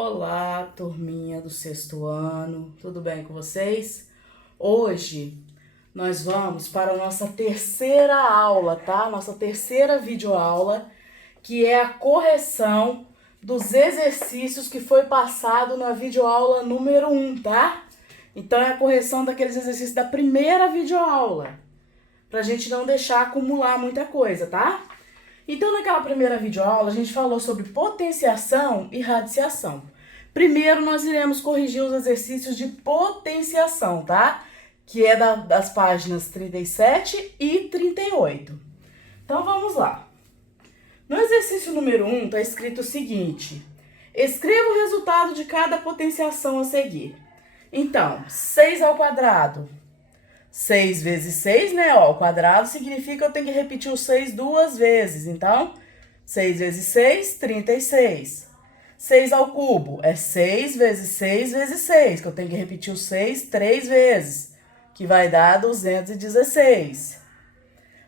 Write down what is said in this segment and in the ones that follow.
Olá, turminha do sexto ano, tudo bem com vocês? Hoje nós vamos para a nossa terceira aula, tá? Nossa terceira videoaula, que é a correção dos exercícios que foi passado na videoaula número 1, tá? Então é a correção daqueles exercícios da primeira videoaula, pra gente não deixar acumular muita coisa, tá? Então, naquela primeira videoaula, a gente falou sobre potenciação e radiciação. Primeiro, nós iremos corrigir os exercícios de potenciação, tá? Que é das páginas 37 e 38. Então, vamos lá. No exercício número 1, está escrito o seguinte: escreva o resultado de cada potenciação a seguir. Então, 6 ao quadrado. 6 vezes 6, né? Ó, o quadrado significa que eu tenho que repetir o 6 duas vezes. Então, 6 vezes 6, 36. 6 ao cubo é 6 vezes 6 vezes 6, que eu tenho que repetir o 6 3 vezes, que vai dar 216.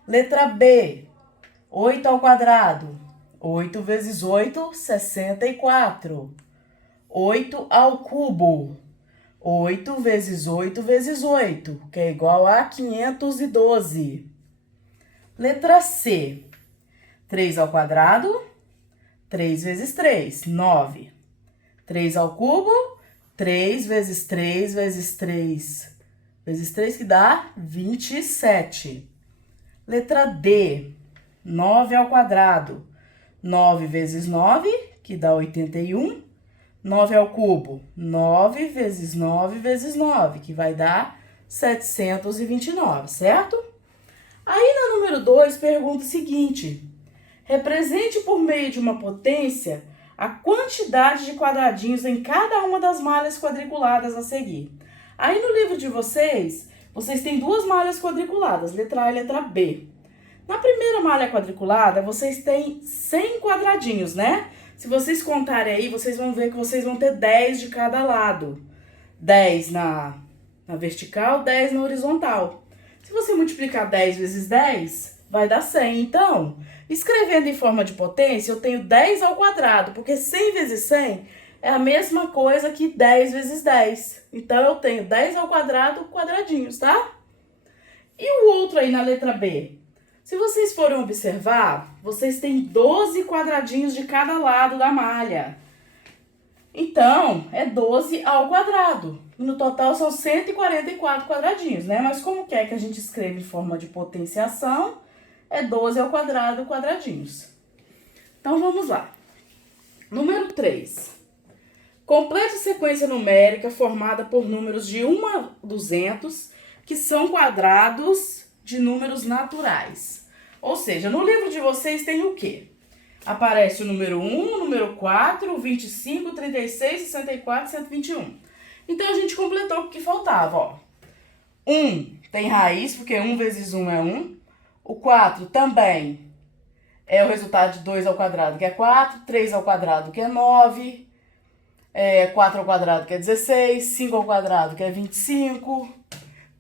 Letra B, 8 ao quadrado. 8 vezes 8, 64. 8 ao cubo. 8 vezes 8 vezes 8, que é igual a 512. Letra C. 3 ao quadrado, 3 vezes 3, 9. 3 ao cubo, 3 vezes 3 vezes 3, vezes 3 que dá 27. Letra D. 9 ao quadrado, 9 vezes 9, que dá 81. 9 ao cubo, 9 vezes 9 vezes 9, que vai dar 729, certo? Aí, na número 2, pergunta o seguinte: represente por meio de uma potência a quantidade de quadradinhos em cada uma das malhas quadriculadas a seguir. Aí, no livro de vocês têm duas malhas quadriculadas, letra A e letra B. Na primeira malha quadriculada, vocês têm 100 quadradinhos, né? Se vocês contarem aí, vocês vão ver que vocês vão ter 10 de cada lado. 10 na vertical, 10 na horizontal. Se você multiplicar 10 vezes 10, vai dar 100. Então, escrevendo em forma de potência, eu tenho 10 ao quadrado, porque 100 vezes 100 é a mesma coisa que 10 vezes 10. Então, eu tenho 10 ao quadrado, quadradinhos, tá? E o outro aí na letra B? Se vocês forem observar, vocês têm 12 quadradinhos de cada lado da malha. Então, é 12 ao quadrado. No total são 144 quadradinhos, né? Mas como que é que a gente escreve em forma de potenciação? É 12 ao quadrado quadradinhos. Então, vamos lá. Número 3. Complete sequência numérica formada por números de 1 a 200, que são quadrados de números naturais. Ou seja, no livro de vocês tem o quê? Aparece o número 1, o número 4, o 25, 36, 64, 121. Então, a gente completou o que faltava, ó. 1 tem raiz, porque 1 vezes 1 é 1. O 4 também é o resultado de 2 ao quadrado, que é 4. 3 ao quadrado, que é 9. 4 ao quadrado, que é 16. 5 ao quadrado, que é 25.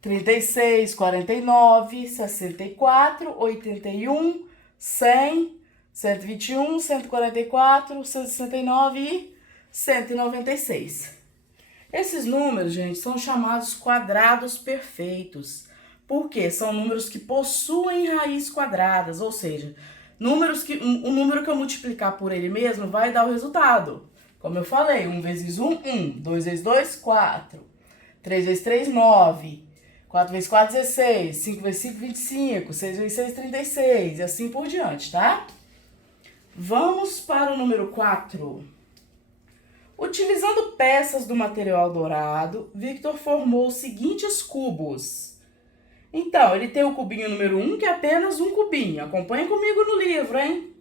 36, 49, 64, 81, 100, 121, 144, 169 e 196. Esses números, gente, são chamados quadrados perfeitos. Por quê? São números que possuem raiz quadradas, ou seja, o número que eu multiplicar por ele mesmo vai dar o resultado. Como eu falei, 1 vezes 1, 1. 2 vezes 2, 4. 3 vezes 3, 9. 4 vezes 4, 16. 5 vezes 5, 25. 6 vezes 6, 36. E assim por diante, tá? Vamos para o número 4. Utilizando peças do material dourado, Victor formou os seguintes cubos. Então, ele tem o cubinho número 1, que é apenas um cubinho. Acompanhe comigo no livro, hein?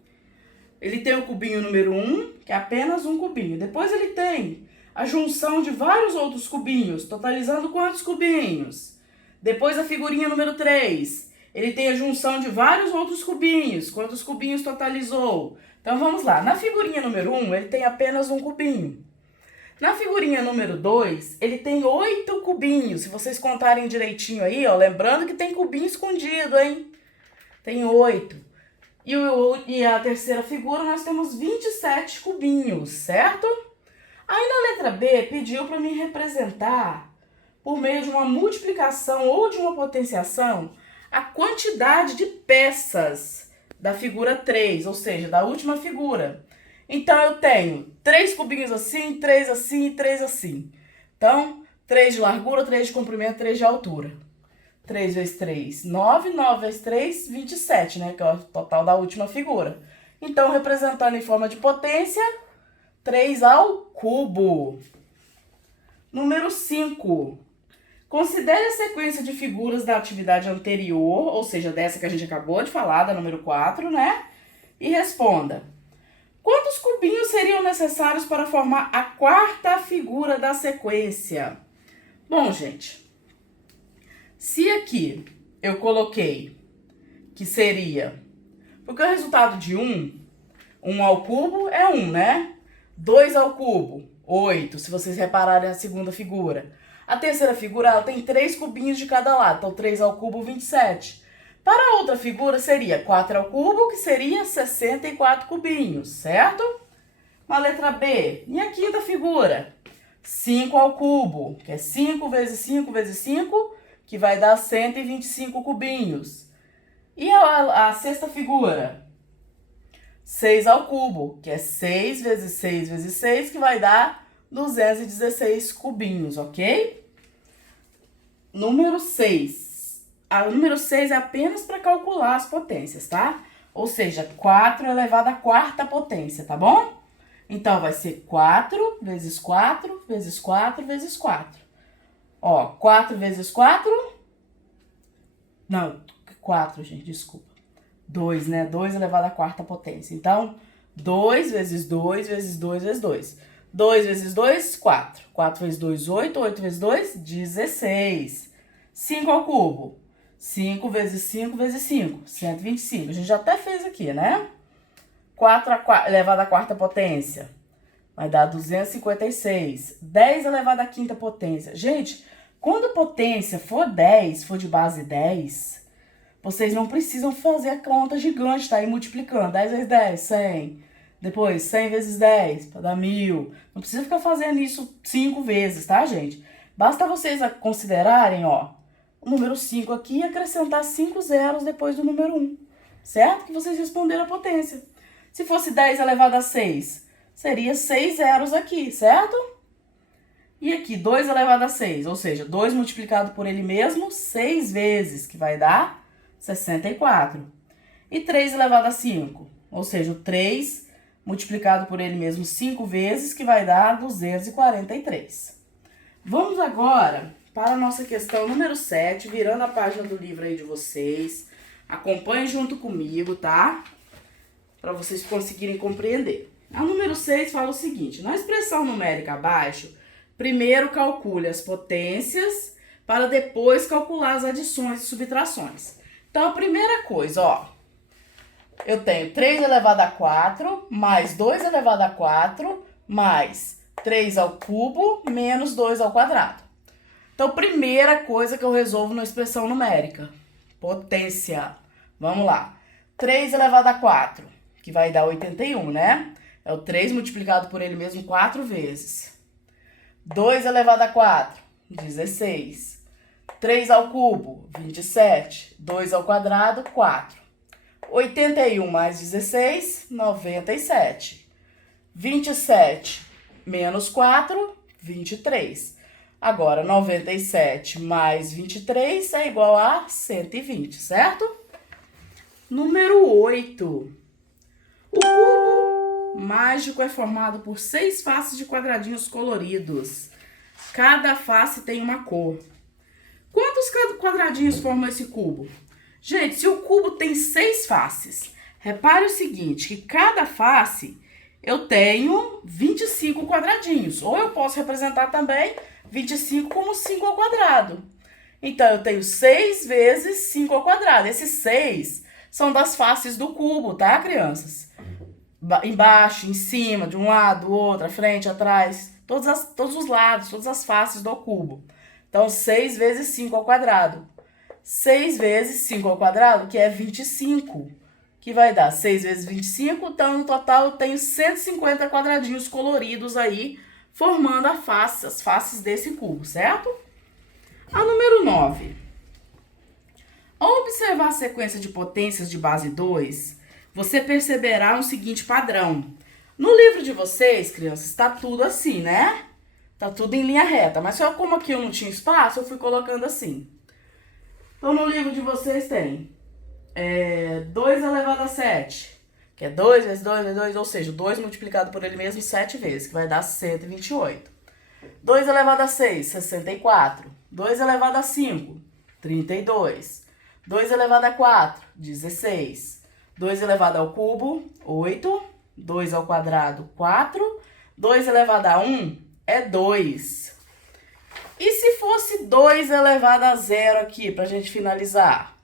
Ele tem o cubinho número 1, que é apenas um cubinho. Depois ele tem a junção de vários outros cubinhos, totalizando quantos cubinhos? Depois a figurinha número 3. Ele tem a junção de vários outros cubinhos. Quantos cubinhos totalizou? Então, vamos lá. Na figurinha número 1, ele tem apenas um cubinho. Na figurinha número 2, ele tem 8 cubinhos. Se vocês contarem direitinho aí, ó, lembrando que tem cubinho escondido, hein? Tem 8. E a terceira figura, nós temos 27 cubinhos, certo? Aí na letra B, pediu para me representar, por meio de uma multiplicação ou de uma potenciação, a quantidade de peças da figura 3, ou seja, da última figura. Então, eu tenho 3 cubinhos assim, 3 assim e 3 assim. Então, 3 de largura, 3 de comprimento, 3 de altura. 3 vezes 3, 9. 9 vezes 3, 27, né? Que é o total da última figura. Então, representando em forma de potência, 3 ao cubo. Número 5. Considere a sequência de figuras da atividade anterior, ou seja, dessa que a gente acabou de falar, da número 4, né? E responda. Quantos cubinhos seriam necessários para formar a quarta figura da sequência? Bom, gente, se aqui eu coloquei que seria, porque o resultado de 1 ao cubo é 1, né? 2 ao cubo, 8, se vocês repararem a segunda figura. A terceira figura, ela tem 3 cubinhos de cada lado, então 3 ao cubo, 27. Para a outra figura, seria 4 ao cubo, que seria 64 cubinhos, certo? Na letra B, e a quinta figura? 5 ao cubo, que é 5 vezes 5 vezes 5, que vai dar 125 cubinhos. E a sexta figura? 6 ao cubo, que é 6 vezes 6 vezes 6, que vai dar 216 cubinhos, ok? Número 6. A número 6 é apenas para calcular as potências, tá? Ou seja, 4 elevado à quarta potência, tá bom? Então, vai ser 4 vezes 4 vezes 4 vezes 4. Ó, 4 vezes 4... Não, 4, gente, desculpa. 2, né? 2 elevado à quarta potência. Então, 2 vezes 2 vezes 2 vezes 2. 2 vezes 2, 4. 4 vezes 2, 8. 8 vezes 2, 16. 5 ao cubo. 5 vezes 5 vezes 5. 125. A gente já até fez aqui, né? 4 elevado à quarta potência. Vai dar 256. 10 elevado à quinta potência. Gente, quando a potência for 10, for de base 10, vocês não precisam fazer a conta gigante, tá? Aí multiplicando. 10 vezes 10, 100. Depois, 100 vezes 10, para dar 1000. Não precisa ficar fazendo isso 5 vezes, tá, gente? Basta vocês considerarem, ó, o número 5 aqui e acrescentar 5 zeros depois do número 1, certo? Que vocês responderam a potência. Se fosse 10 elevado a 6, seria 6 zeros aqui, certo? E aqui, 2 elevado a 6, ou seja, 2 multiplicado por ele mesmo 6 vezes, que vai dar 64. E 3 elevado a 5, ou seja, o 3 multiplicado por ele mesmo 5 vezes, que vai dar 243. Vamos agora para a nossa questão número 7, virando a página do livro aí de vocês. Acompanhe junto comigo, tá? Para vocês conseguirem compreender. A número 6 fala o seguinte: na expressão numérica abaixo, primeiro calcule as potências para depois calcular as adições e subtrações. Então, a primeira coisa, ó, eu tenho 3 elevado a 4, mais 2 elevado a 4, mais 3 ao cubo, menos 2 ao quadrado. Então, primeira coisa que eu resolvo na expressão numérica, potência. Vamos lá. 3 elevado a 4, que vai dar 81, né? É o 3 multiplicado por ele mesmo 4 vezes. 2 elevado a 4, 16. 3 ao cubo, 27. 2 ao quadrado, 4. 81 mais 16, 97. 27 menos 4, 23. Agora, 97 mais 23 é igual a 120, certo? Número 8. O cubo mágico é formado por 6 faces de quadradinhos coloridos. Cada face tem uma cor. Quantos quadradinhos formam esse cubo? Gente, se o cubo tem 6 faces, repare o seguinte, que cada face eu tenho 25 quadradinhos. Ou eu posso representar também 25 como 5 ao quadrado. Então, eu tenho 6 vezes 5 ao quadrado. Esses 6 são das faces do cubo, tá, crianças? Embaixo, em cima, de um lado, do outro, à frente, atrás, todos os lados, todas as faces do cubo. Então, 6 vezes 5 ao quadrado. 6 vezes 5 ao quadrado, que é 25, que vai dar 6 vezes 25, então no total eu tenho 150 quadradinhos coloridos aí, formando as faces desse cubo, certo? A número 9. Ao observar a sequência de potências de base 2, você perceberá um seguinte padrão. No livro de vocês, crianças, está tudo assim, né? Tá tudo em linha reta, mas só como aqui eu não tinha espaço, eu fui colocando assim. Então, no livro de vocês tem 2 elevado a 7, que é 2 vezes 2 vezes 2, ou seja, 2 multiplicado por ele mesmo 7 vezes, que vai dar 128. 2 elevado a 6, 64. 2 elevado a 5, 32. 2 elevado a 4, 16. 2 elevado ao cubo, 8. 2 ao quadrado, 4. 2 elevado a 1 é 2. E se fosse 2 elevado a 0 aqui, pra gente finalizar?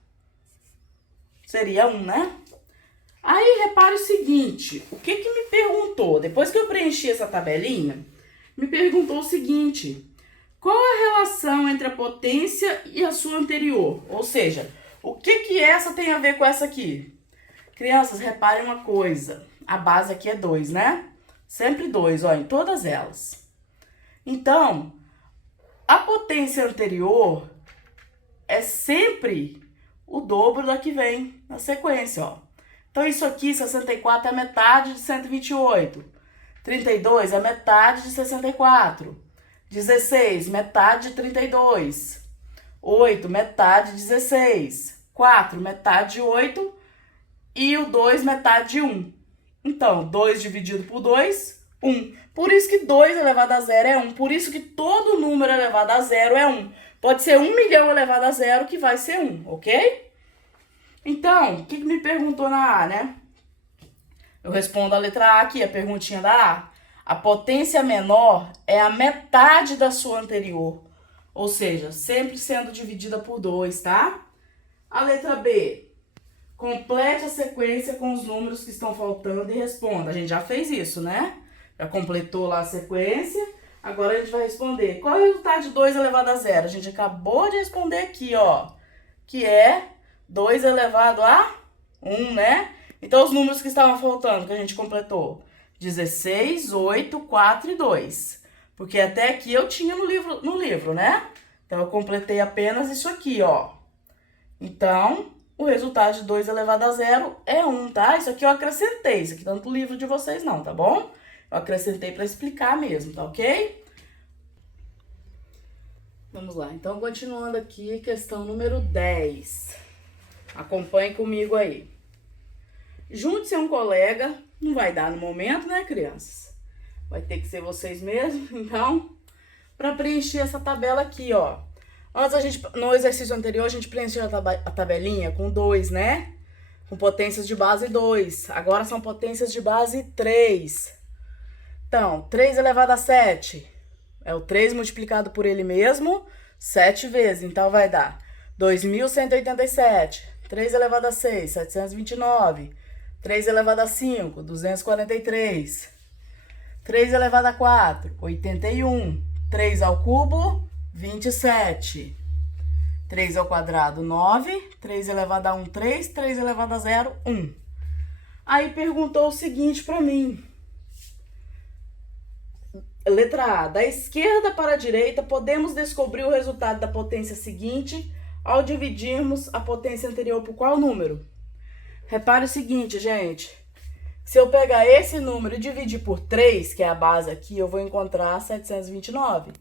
Seria 1, né? Aí, repare o seguinte, o que que me perguntou? Depois que eu preenchi essa tabelinha, me perguntou o seguinte: qual a relação entre a potência e a sua anterior? Ou seja, o que que essa tem a ver com essa aqui? Crianças, reparem uma coisa. A base aqui é 2, né? Sempre 2, ó, em todas elas. Então, a potência anterior é sempre o dobro da que vem na sequência, ó. Então, isso aqui, 64, é metade de 128. 32 é metade de 64. 16, metade de 32. 8, metade de 16. 4, metade de 8. E o 2, metade de 1. Então, 2 dividido por 2, 1. Por isso que 2 elevado a 0 é 1. Por isso que todo número elevado a 0 é 1. Pode ser 1 milhão elevado a 0 que vai ser 1, ok? Então, o que me perguntou na A, né? Eu respondo a letra A aqui, a perguntinha da A. A potência menor é a metade da sua anterior. Ou seja, sempre sendo dividida por 2, tá? A letra B. Complete a sequência com os números que estão faltando e responda. A gente já fez isso, né? Já completou lá a sequência. Agora a gente vai responder. Qual é o resultado de 2 elevado a 0? A gente acabou de responder aqui, ó. Que é 2 elevado a 1, né? Então, os números que estavam faltando, que a gente completou. 16, 8, 4 e 2. Porque até aqui eu tinha no livro, né? Então, eu completei apenas isso aqui, ó. Então, o resultado de 2 elevado a 0 é 1, tá? Isso aqui eu acrescentei. Isso aqui tá no livro de vocês não, tá bom? Eu acrescentei para explicar mesmo, tá ok? Vamos lá. Então, continuando aqui, questão número 10. Acompanhe comigo aí. Junte-se a um colega. Não vai dar no momento, né, crianças? Vai ter que ser vocês mesmos. Então, para preencher essa tabela aqui, ó. Antes, no exercício anterior, a gente preencheu a tabelinha com 2, né? Com potências de base 2. Agora são potências de base 3. Então, 3 elevado a 7. É o 3 multiplicado por ele mesmo, 7 vezes. Então, vai dar 2.187. 3 elevado a 6, 729. 3 elevado a 5, 243. 3 elevado a 4, 81. 3 ao cubo, 27. 3 ao quadrado, 9. 3 elevado a 1, 3. 3 elevado a 0, 1. Aí perguntou o seguinte para mim. Letra A. Da esquerda para a direita, podemos descobrir o resultado da potência seguinte ao dividirmos a potência anterior por qual número? Repare o seguinte, gente. Se eu pegar esse número e dividir por 3, que é a base aqui, eu vou encontrar 729.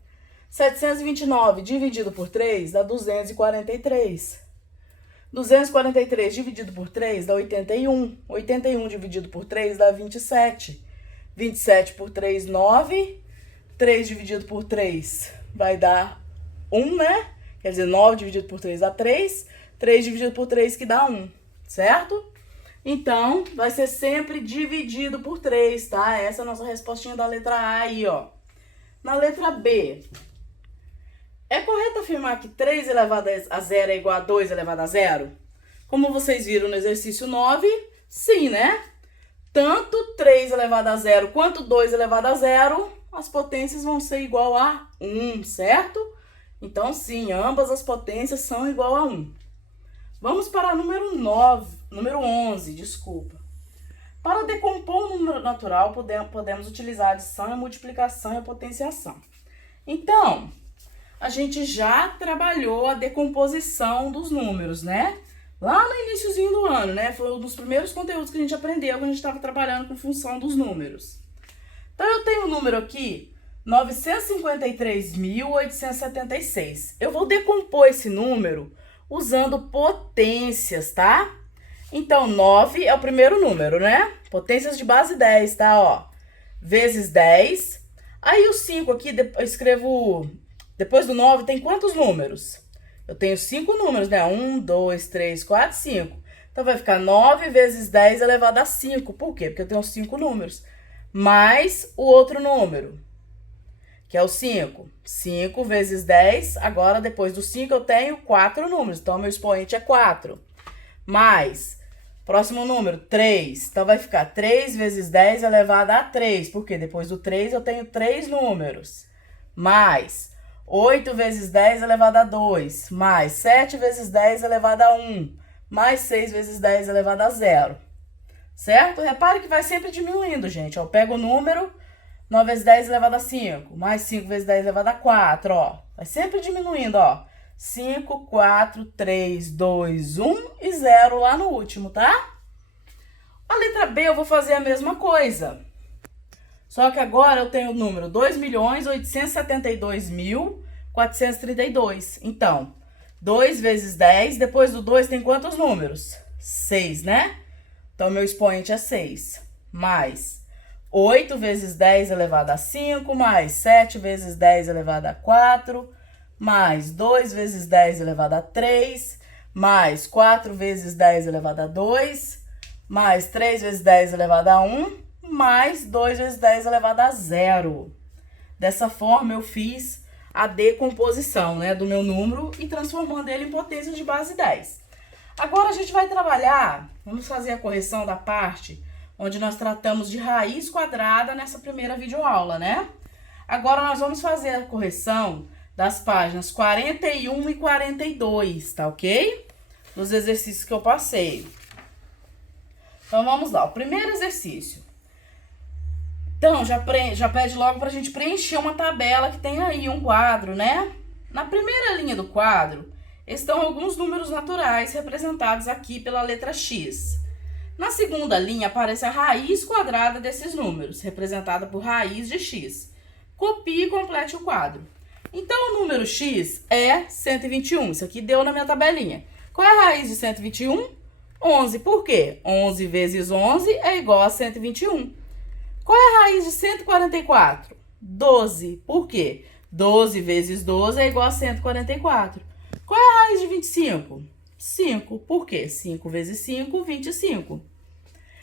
729 dividido por 3 dá 243. 243 dividido por 3 dá 81. 81 dividido por 3 dá 27. 27 por 3, 9. 3 dividido por 3 vai dar 1, né? Quer dizer, 9 dividido por 3 dá 3. 3 dividido por 3 que dá 1, certo? Então, vai ser sempre dividido por 3, tá? Essa é a nossa respostinha da letra A aí, ó. Na letra B, é correto afirmar que 3 elevado a 0 é igual a 2 elevado a 0? Como vocês viram no exercício 9, sim, né? Tanto 3 elevado a 0 quanto 2 elevado a 0, as potências vão ser igual a 1, certo? Então, sim, ambas as potências são igual a 1. Vamos para o número 11, desculpa. Para decompor um número natural, podemos utilizar a adição, a multiplicação e a potenciação. Então, a gente já trabalhou a decomposição dos números, né? Lá no iniciozinho do ano, né? Foi um dos primeiros conteúdos que a gente aprendeu quando a gente estava trabalhando com função dos números. Então, eu tenho o número aqui, 953.876. Eu vou decompor esse número usando potências, tá? Então, 9 é o primeiro número, né? Potências de base 10, tá? Ó, vezes 10. Aí o 5 aqui, eu escrevo... Depois do 9 tem quantos números? Eu tenho 5 números, né? 1, 2, 3, 4, 5. Então, vai ficar 9 vezes 10 elevado a 5. Por quê? Porque eu tenho 5 números. Mais o outro número, que é o 5. 5 vezes 10, agora depois do 5 eu tenho 4 números. Então, meu expoente é 4. Mais, próximo número, 3. Então, vai ficar 3 vezes 10 elevado a 3. Por quê? Depois do 3 eu tenho 3 números. Mais, 8 vezes 10 elevado a 2. Mais, 7 vezes 10 elevado a 1. Mais 6 vezes 10 elevado a 0. Certo? Repare que vai sempre diminuindo, gente. Ó, eu pego o número, 9 vezes 10 elevado a 5. Mais 5 vezes 10 elevado a 4, ó. Vai sempre diminuindo, ó. 5, 4, 3, 2, 1 e 0 lá no último, tá? A letra B eu vou fazer a mesma coisa. Só que agora eu tenho o número 2.872.432. Então, 2 vezes 10, depois do 2 tem quantos números? 6, né? Então, meu expoente é 6. Mais 8 vezes 10 elevado a 5, mais 7 vezes 10 elevado a 4, mais 2 vezes 10 elevado a 3, mais 4 vezes 10 elevado a 2, mais 3 vezes 10 elevado a 1, mais 2 vezes 10 elevado a 0. Dessa forma, eu fiz a decomposição, né, do meu número e transformando ele em potência de base 10. Agora, a gente vai trabalhar, vamos fazer a correção da parte onde nós tratamos de raiz quadrada nessa primeira videoaula, né? Agora, nós vamos fazer a correção das páginas 41 e 42, tá ok? Dos exercícios que eu passei. Então, vamos lá. O primeiro exercício. Então, já pede logo pra gente preencher uma tabela que tem aí um quadro, né? Na primeira linha do quadro, estão alguns números naturais representados aqui pela letra X. Na segunda linha, aparece a raiz quadrada desses números, representada por raiz de X. Copie e complete o quadro. Então, o número X é 121. Isso aqui deu na minha tabelinha. Qual é a raiz de 121? 11. Por quê? 11 vezes 11 é igual a 121. Qual é a raiz de 144? 12. Por quê? 12 vezes 12 é igual a 144. Qual é a raiz de 25? 5. Por quê? 5 vezes 5, 25.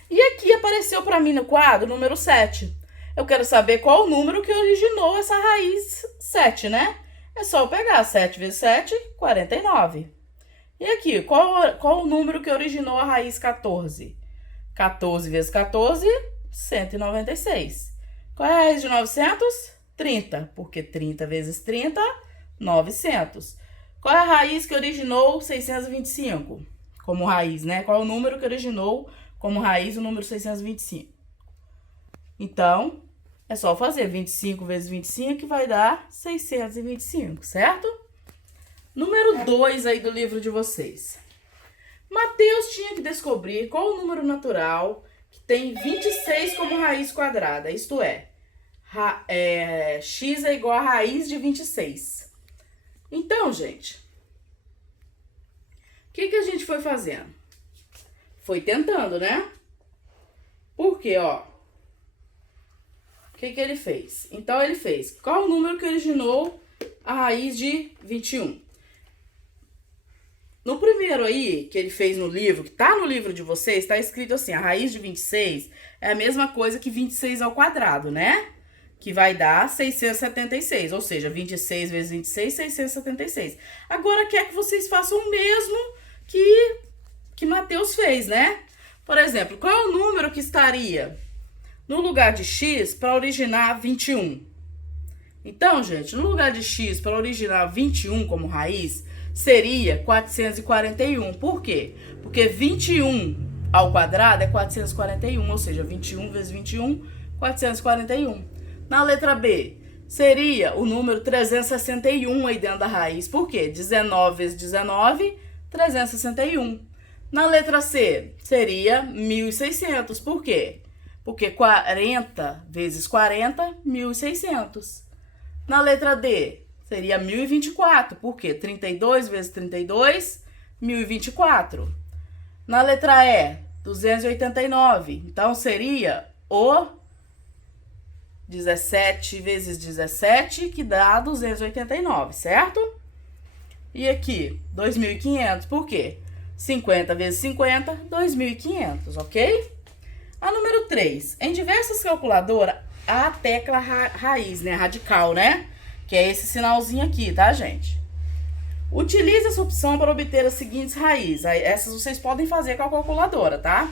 E aqui apareceu para mim no quadro o número 7. Eu quero saber qual o número que originou essa raiz 7, né? É só eu pegar 7 vezes 7, 49. E aqui, qual o número que originou a raiz 14? 14 vezes 14, 196. Qual é a raiz de 900? 30. Porque 30 vezes 30, 900. Qual é a raiz que originou 625? Como raiz, né? Qual é o número que originou como raiz o número 625? Então, é só fazer 25 vezes 25 que vai dar 625, certo? Número 2 aí do livro de vocês. Mateus tinha que descobrir qual o número natural que tem 26 como raiz quadrada. Isto é, x é igual a raiz de 26. Então, gente, o que a gente foi fazendo? Foi tentando, né? Por quê, ó? O que ele fez? Então, ele fez. Qual o número que originou a raiz de 21? No primeiro aí, que ele fez no livro, que tá no livro de vocês, tá escrito assim, a raiz de 26 é a mesma coisa que 26 ao quadrado, né? Que vai dar 676, ou seja, 26 vezes 26, 676. Agora, quer que vocês façam o mesmo que Mateus fez, né? Por exemplo, qual é o número que estaria no lugar de x para originar 21? Então, gente, no lugar de x para originar 21 como raiz, seria 441. Por quê? Porque 21 ao quadrado é 441, ou seja, 21 vezes 21, 441. Na letra B, seria o número 361 aí dentro da raiz. Por quê? 19 vezes 19, 361. Na letra C, seria 1.600. Por quê? Porque 40 vezes 40, 1.600. Na letra D, seria 1.024. Por quê? 32 vezes 32, 1.024. Na letra E, 289. Então, seria o 17 vezes 17, que dá 289, certo? E aqui, 2.500. Por quê? 50 vezes 50, 2.500, ok? A número 3. Em diversas calculadoras, há a tecla raiz, né? Radical, né? Que é esse sinalzinho aqui, tá, gente? Utilize essa opção para obter as seguintes raízes. Essas vocês podem fazer com a calculadora, tá?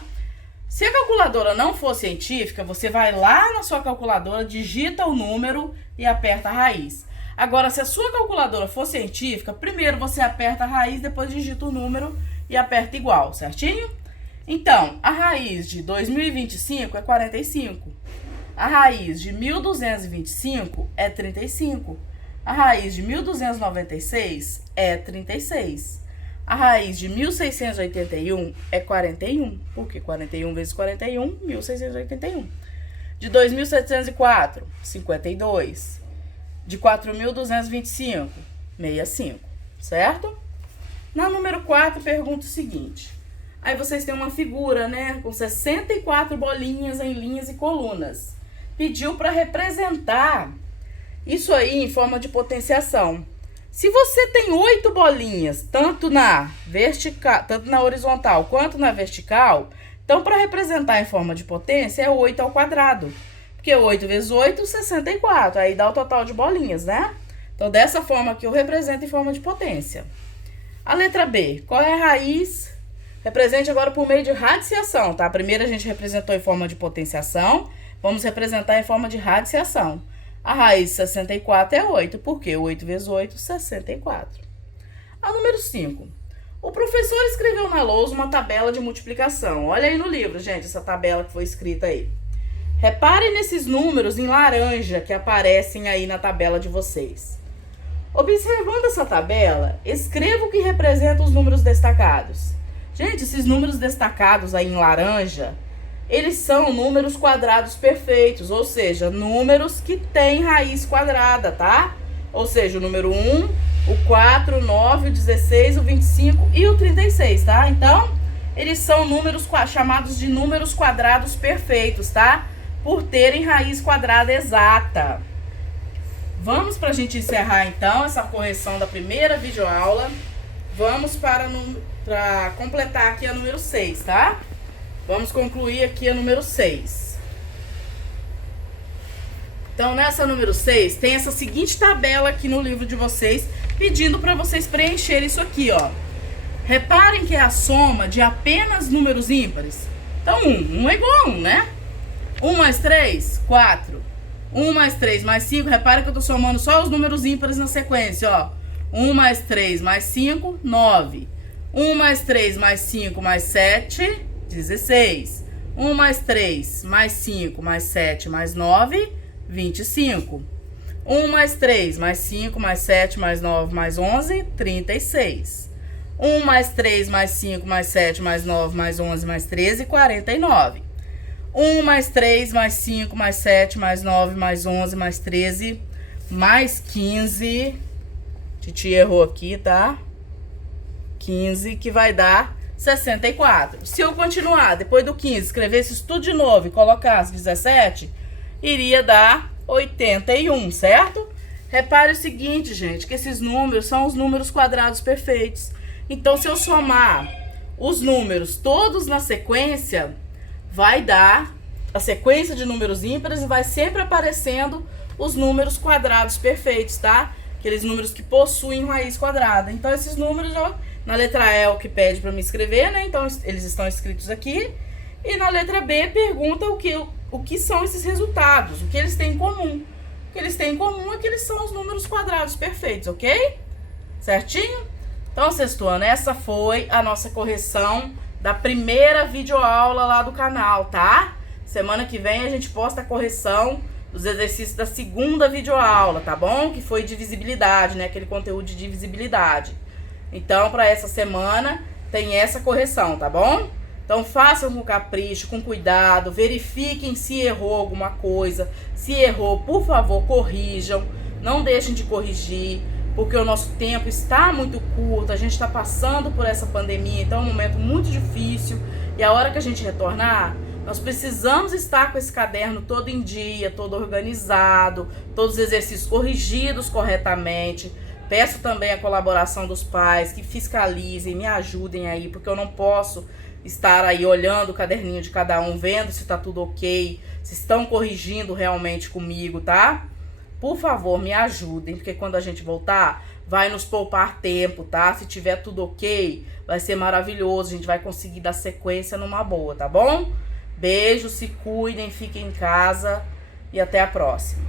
Se a calculadora não for científica, você vai lá na sua calculadora, digita o número e aperta a raiz. Agora, se a sua calculadora for científica, primeiro você aperta a raiz, depois digita o número e aperta igual, certinho? Então, a raiz de 2025 é 45. A raiz de 1225 é 35. A raiz de 1296 é 36. A raiz de 1681 é 41. Porque 41 vezes 41, 1681. De 2704, 52. De 4.225, 65. Certo? Na número 4, pergunta o seguinte. Aí vocês têm uma figura, né? Com 64 bolinhas em linhas e colunas. Pediu para representar isso aí em forma de potenciação. Se você tem 8 bolinhas, tanto na vertical, tanto na horizontal quanto na vertical, então para representar em forma de potência é 8 ao quadrado. Porque 8 vezes 8, 64. Aí dá o total de bolinhas, né? Então, dessa forma aqui eu represento em forma de potência. A letra B, qual é a raiz? Represente agora por meio de radiciação, tá? Primeiro a gente representou em forma de potenciação, vamos representar em forma de radiciação. A raiz de 64 é 8, porque 8 vezes 8, 64. A número 5. O professor escreveu na lousa uma tabela de multiplicação. Olha aí no livro, gente, essa tabela que foi escrita aí. Reparem nesses números em laranja que aparecem aí na tabela de vocês. Observando essa tabela, escreva o que representa os números destacados. Gente, esses números destacados aí em laranja, eles são números quadrados perfeitos, ou seja, números que têm raiz quadrada, tá? Ou seja, o número 1, o 4, o 9, o 16, o 25 e o 36, tá? Então, eles são números chamados de números quadrados perfeitos, tá? Por terem raiz quadrada exata. Vamos para a gente encerrar, então, essa correção da primeira videoaula. Vamos para completar aqui a número 6, tá? Vamos concluir aqui a número 6. Então, nessa número 6, tem essa seguinte tabela aqui no livro de vocês, pedindo para vocês preencherem isso aqui, ó. Reparem que é a soma de apenas números ímpares. Então, 1 é igual a 1, né? 1 mais 3, 4. 1 mais 3 mais 5, reparem que eu tô somando só os números ímpares na sequência, ó. 1 mais 3 mais 5, 9. 1 mais 3 mais 5 mais 7, 16. 1 mais 3 mais 5 mais 7 mais 9, 25. 1 mais 3 mais 5 mais 7 mais 9 mais 11, 36. 1 mais 3 mais 5 mais 7 mais 9 mais 11 mais 13, 49. 1 mais 3 mais 5 mais 7 mais 9 mais 11 mais 13 mais 15. Titi errou aqui, tá? 15, que vai dar 64. Se eu continuar, depois do 15, escrevesse isso tudo de novo e colocasse 17, iria dar 81, certo? Repare o seguinte, gente, que esses números são os números quadrados perfeitos. Então, se eu somar os números todos na sequência, vai dar a sequência de números ímpares e vai sempre aparecendo os números quadrados perfeitos, tá? Aqueles números que possuem raiz quadrada. Então, esses números, ó, na letra E é o que pede para me escrever, né? Então, eles estão escritos aqui. E na letra B, pergunta o que são esses resultados, o que eles têm em comum. O que eles têm em comum é que eles são os números quadrados perfeitos, ok? Certinho? Então, sexto ano, essa foi a nossa correção da primeira videoaula lá do canal, tá? Semana que vem a gente posta a correção dos exercícios da segunda videoaula, tá bom? Que foi de visibilidade, né? Aquele conteúdo de visibilidade. Então, para essa semana, tem essa correção, tá bom? Então, façam com capricho, com cuidado, verifiquem se errou alguma coisa. Se errou, por favor, corrijam. Não deixem de corrigir, porque o nosso tempo está muito curto, a gente está passando por essa pandemia, então é um momento muito difícil. E a hora que a gente retornar, nós precisamos estar com esse caderno todo em dia, todo organizado, todos os exercícios corrigidos corretamente. Peço também a colaboração dos pais, que fiscalizem, me ajudem aí, porque eu não posso estar aí olhando o caderninho de cada um, vendo se tá tudo ok, se estão corrigindo realmente comigo, tá? Por favor, me ajudem, porque quando a gente voltar, vai nos poupar tempo, tá? Se tiver tudo ok, vai ser maravilhoso, a gente vai conseguir dar sequência numa boa, tá bom? Beijo, se cuidem, fiquem em casa e até a próxima.